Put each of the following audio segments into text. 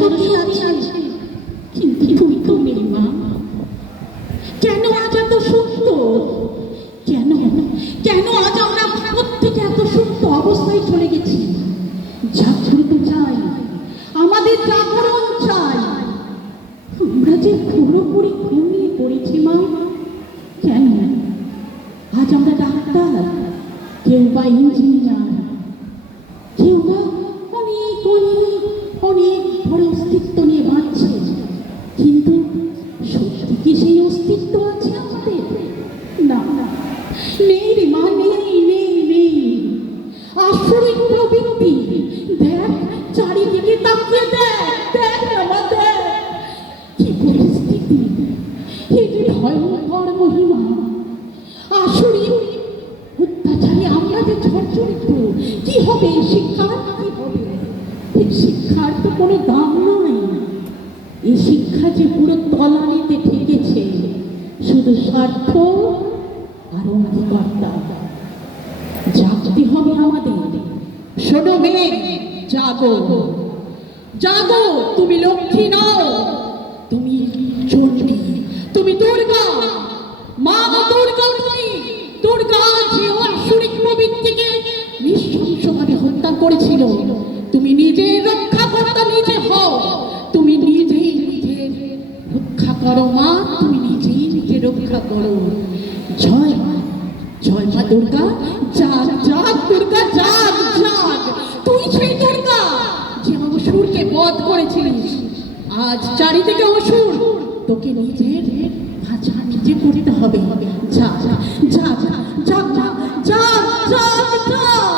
সরস্বতী আছে, কিন্তু তুই তো নেই মা। কেন আজ এত সুপ্ত? কেন কেন আজ আমরা প্রত্যেকে এত সুপ্ত অবস্থায় চলে গেছি? জাগরণ চাই, আমাদের জাগরণ চাই। আমরা যে পুরোপুরি ঘুমিয়ে পড়েছি মা। কেন আজ আমরা ডাক্তার, কেউ বা ইঞ্জিনিয়ার, কেউ বা অনেক অনেক অনেক বড় অস্তিত্ব নিয়ে বাঁচছে, কিন্তু সত্যি কি সেই অস্তিত্ব আছে আমাদের? না, নেই রে মা, নেই নেই নেই। আসলে প্রবৃত্তি দেখ, চারিদিকে তাকিয়ে দেখ, দেখ আমাদের কি পরিস্থিতি, কি ভয়ঙ্কর মহিমা। আসলে অত্যাচারে আমরা যে ঝরঝরিত, কি হবে শিক্ষার? কি হবে এই শিক্ষার? তো কোনো দাম নয়। এই শিক্ষা যে পুরো তলানিতে ঠেকেছে, শুধু স্বার্থ আর অঙ্গীকারটা। জাগতে হবে আমাদের। শোনো মেয়ে, জাগো জাগো, তুমি লক্ষ্মী নও, তুমি চণ্ডী, তুমি দুর্গা। মা দুর্গা, তুমি দুর্গা যে আসুরিক প্রবৃত্তিকে নৃশংসভাবে হত্যা করেছিল। তুমি নিজের রক্ষাকর্তা নিজে হও, তুমি নিজেই নিজের রক্ষা করো মা, তুমি নিজেই নিজে রক্ষা করো। জয় মা, জয় মা দুর্গা। জাগ জাগ দুর্গা, জাগ জাগ। তুই সেই দুর্গা যে অসুরকে বধ করেছিলিস। আজ চারিদিকে অসুর, তোকে নিজের ভাষা নিজে করতে হবে। জাগ জাগ জাগ জাগ জাগ জাগ জাগ।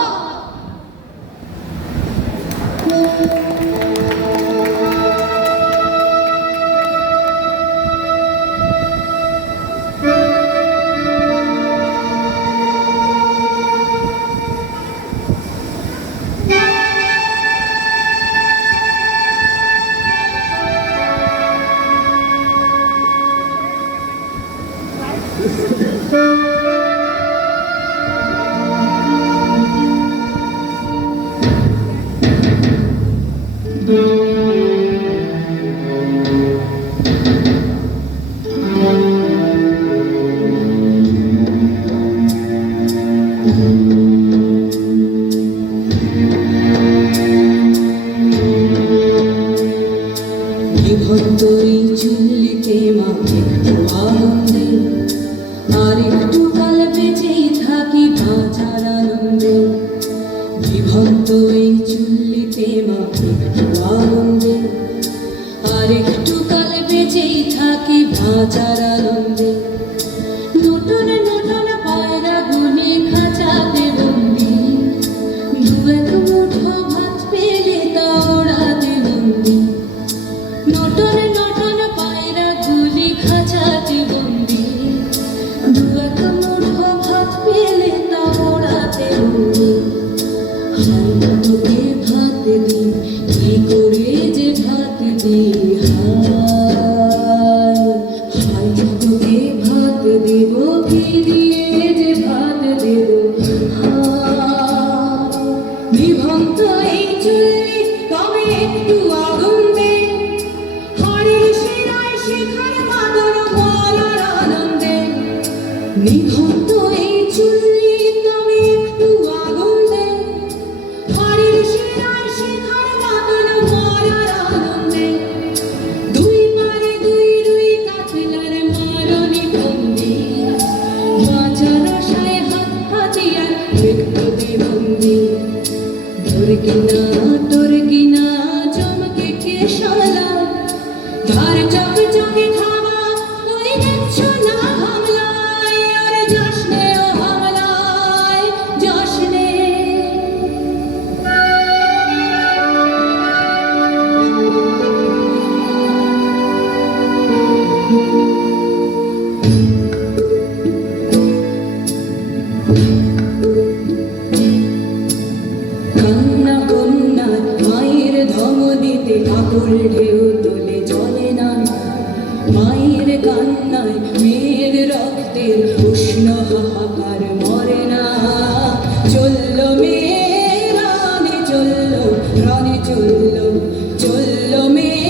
চললো মেয়ে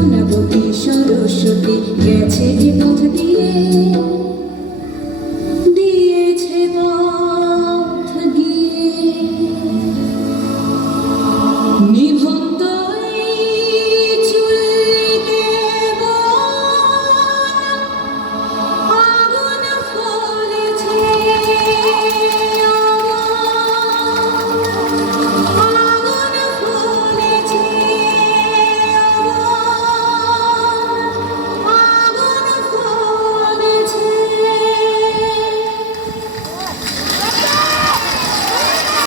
যমুনাবতী সরস্বতী গেছে এ পথ দিয়ে